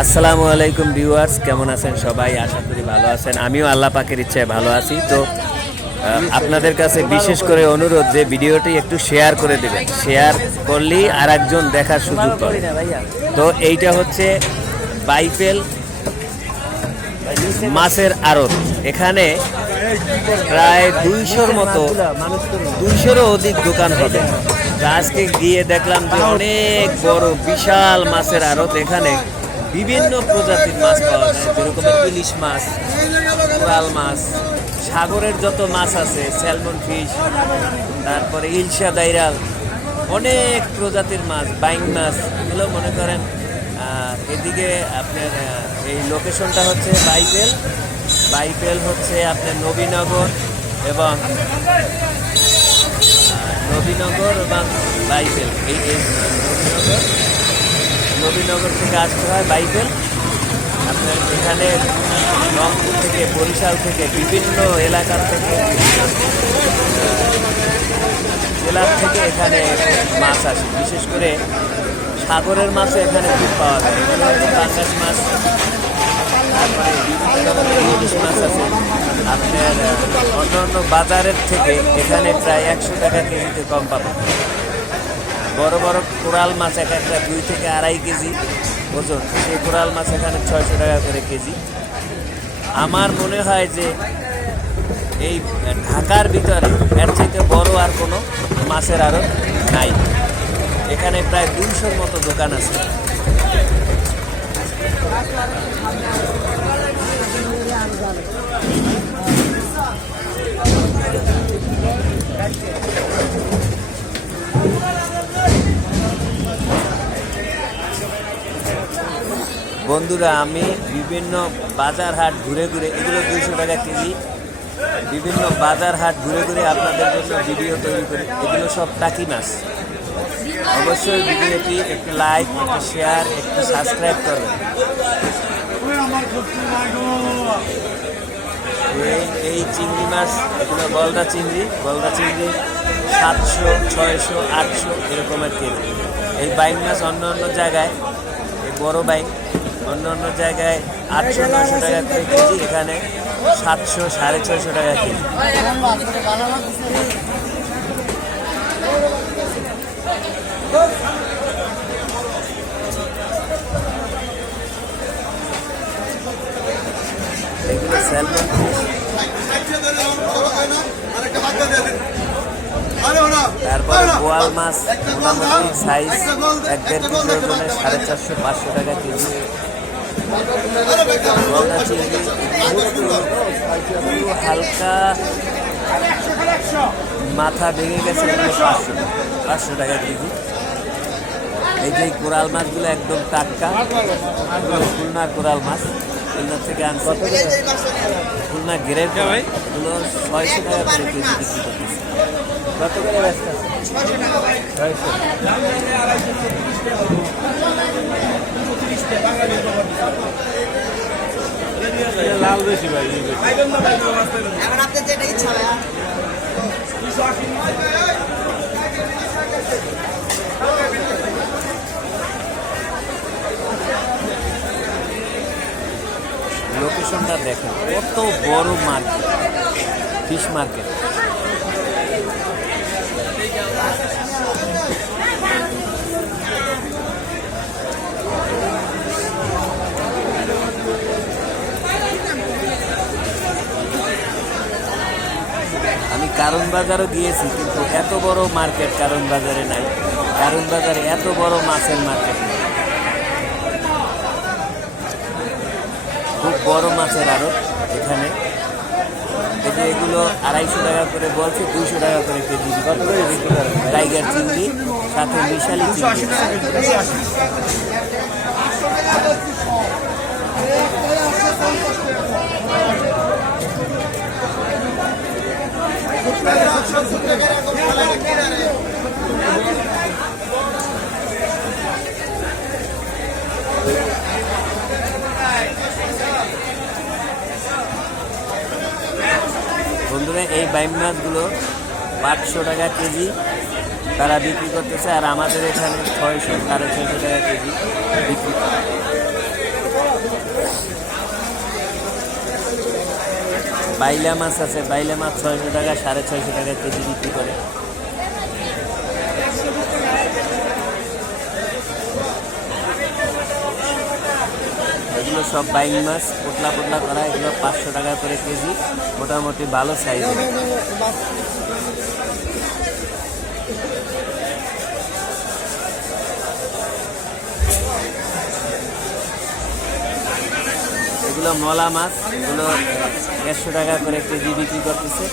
আসসালামু আলাইকুম ভিউয়ার্স, কেমন আছেন সবাই? আশা করি ভালো আছেন। আমিও আল্লাহ পাকের ইচ্ছায় ভালো আছি। তো আপনাদের কাছে বিশেষ করে অনুরোধ যে ভিডিওটি একটু শেয়ার করে দেবেন। শেয়ার করলেই আর একজন দেখার সুযোগ পাবে। তো, এইটা হচ্ছে বাইপেল মাছের আড়ত। এখানে প্রায় দুইশোর মতো, দুইশোরও অধিক দোকান হবে। আজকে গিয়ে দেখলাম যে অনেক বড়, বিশাল মাছের আড়ত এখানে। বিভিন্ন প্রজাতির মাছ পাওয়া যায় যেরকম ইলিশ মাছ কোরাল মাছ সাগরের যত মাছ আছে স্যালমন ফিশ তারপরে ইলশা দাইরাল অনেক প্রজাতির মাছ বাইং মাছ এগুলো মনে করেন এদিকে আপনার এই লোকেশনটা হচ্ছে বাইপেল। বাইপেল হচ্ছে আপনার নবীনগর এবং নবীনগর এবং বাইপেল। এই নবীনগর নবীনগর থেকে আসতে হয় বাইপেল আপনার এখানে রংপুর থেকে, বরিশাল থেকে, বিভিন্ন এলাকার থেকে জেলার থেকে এখানে মাছ আসে। বিশেষ করে সাগরের মাছও এখানে খুব পাওয়া যায়। এখানে পাঙ্গাস মাছ, তারপরে ইলিশ মাছ আছে। আপনার অন্য অন্য বাজারের থেকে এখানে প্রায় একশো টাকা কেজিতে কম পাবেন। বড় বড় কোরাল মাছ এক একটা দুই থেকে আড়াই কেজি ওজন। সেই কোরাল মাছ এখানে ছয়শো টাকা করে কেজি। আমার মনে হয় যে এই ঢাকার ভিতরে এর চাইতে বড় আর কোনো মাছের আরও নাই। এখানে প্রায় দুইশোর মতো দোকান আছে। বন্ধুরা, আমি বিভিন্ন বাজার হাট ঘুরে ঘুরে, এগুলো দুইশো টাকা কেজি, বিভিন্ন বাজার হাট ঘুরে ঘুরে আপনাদের জন্য ভিডিও তৈরি করি। এগুলো সব টাকি মাছ। অবশ্যই ভিডিওটি একটু লাইক, একটু শেয়ার, একটু সাবস্ক্রাইব করবেন। এই চিংড়ি মাছ, এগুলো গলদা চিংড়ি গলদা চিংড়ি সাতশো, ছয়শো, আটশো এরকমের কেজি এই বাইক মাছ অন্য অন্য জায়গায়, এই বড় বাইক অন্য অন্য জায়গায় আটশো নশো টাকা করে কেজি, এখানে সাতশো, সাড়ে ছয়শো টাকা কেজি। তারপরে বোয়াল মাছ সাইজ এক দেড় ওজনে সাড়ে চারশো, পাঁচশো টাকা কেজি। হালকা মাথা ভেঙে গেছে পাঁচশো পাঁচশো টাকা কেজি। এই যে কোরাল মাছগুলো একদম টাটকা। খুলনার কোরাল মাছ। খুলনা থেকে আনছে। খুলনা গ্রেড এগুলো ছয়শো টাকা করে কেজি বিক্রি করতেছে। কত করে বেশি ভাই এই আপনার যেটা ইচ্ছা ভাইয়া। লোকেশনটা দেখেন কত বড় মার্কেট ফিশ মার্কেট কারণ বাজারও গিয়েছি কিন্তু এত বড় মার্কেট কারণ বাজারে নাই। কারণ বাজারে এত বড় মাছের মার্কেট নেই। খুব বড় মাছের আড়ত এখানে। এই যে এগুলো আড়াইশো টাকা করে বলছে দুইশো টাকা করে কেজি। টাইগার চিংড়ি সাথে মিশালি চিংড়ি। বন্ধুরা, এই বাইম মাছগুলো পাঁচশো টাকা কেজি তারা বিক্রি করতেছে আর আমাদের এখানে ছয়শো, সাড়ে ছয়শো টাকা কেজি বিক্রি বাইলা মাছ আছে, বাইলা মাছ ছয়শো টাকা, সাড়ে ছয়শো টাকা কেজি বিক্রি করে। এগুলো সব বাইল মাছ, পোটলা পোটলা করা, এগুলো পাঁচশো টাকা করে কেজি, মোটামুটি ভালো সাইজ এগুলো মলা মাছ এগুলো একশো টাকা করে কেজি বিক্রি করতেছে।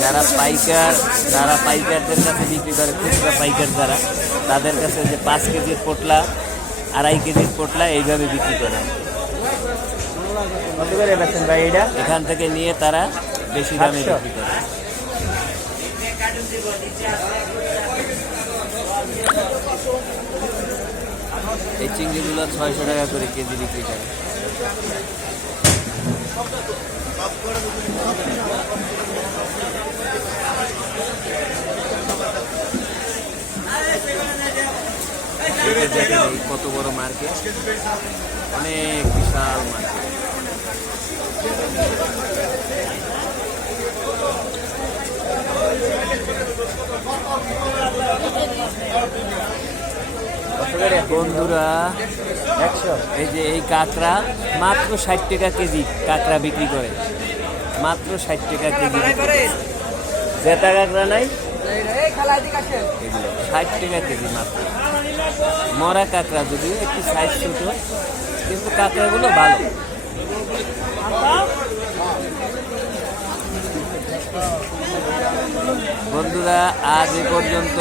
যারা পাইকার যারা পাইকারদের কাছে বিক্রি করে খুচরা পাইকার যারা তাদের কাছে যে পাঁচ কেজির পোটলা আড়াই কেজির পোটলা এইভাবে বিক্রি করে। এখান থেকে নিয়ে তারা বেশি দামে? বিক্রি করে। এই চিংড়িগুলো ছয়শো টাকা করে কেজি বিক্রি করে। কত বড় মার্কেট। অনেক বিশাল মার্কেট। বন্ধুরা একশো। এই যে এই কাঁকড়া মাত্র ষাট টাকা কেজি কাঁকড়া বিক্রি করে। মাত্র ষাট টাকা কেজি। জেতা কাঁকড়া নাই? ষাট টাকা কেজি মাত্র। মরা কাঁকড়া যদিও একটু সাইজ ছোট কিন্তু কাঁকড়াগুলো ভালো। বন্ধুরা আজ এ পর্যন্ত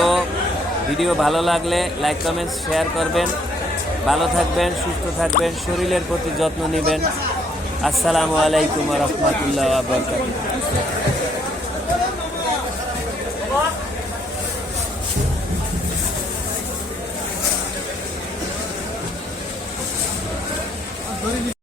ভিডিও ভালো লাগলে লাইক, কমেন্টস, শেয়ার করবেন। ভালো থাকবেন, সুস্থ থাকবেন, শরীরের প্রতি যত্ন নেবেন। আসসালামু আলাইকুম রহমতুল্লাহ বরকাত